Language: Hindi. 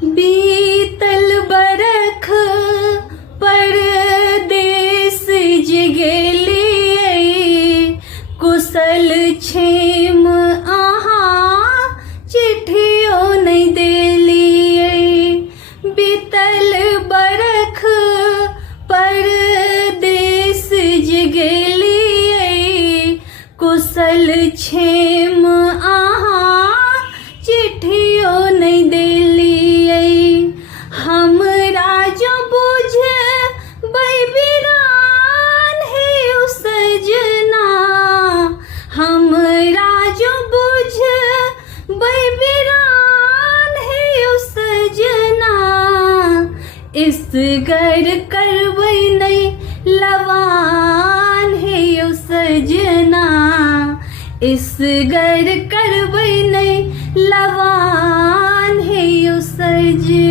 बीतल बरख परदेस गेलियै, कुशल क्षेम अहाँ चिट्ठियो नहि देलियै। बीतल बरख परदेस गेलियै, कुशल क्षेम अहाँ चिट्ठियो नहि देलियै। हमरा जो बुझबै बिरान हे ओ सजना, हमरा जो बुझबै बिरान हे ओ सजना, इसगर करबै नहि लवान हे ओ सजना, इसगर करबै नहि लवान हे ओ सजना।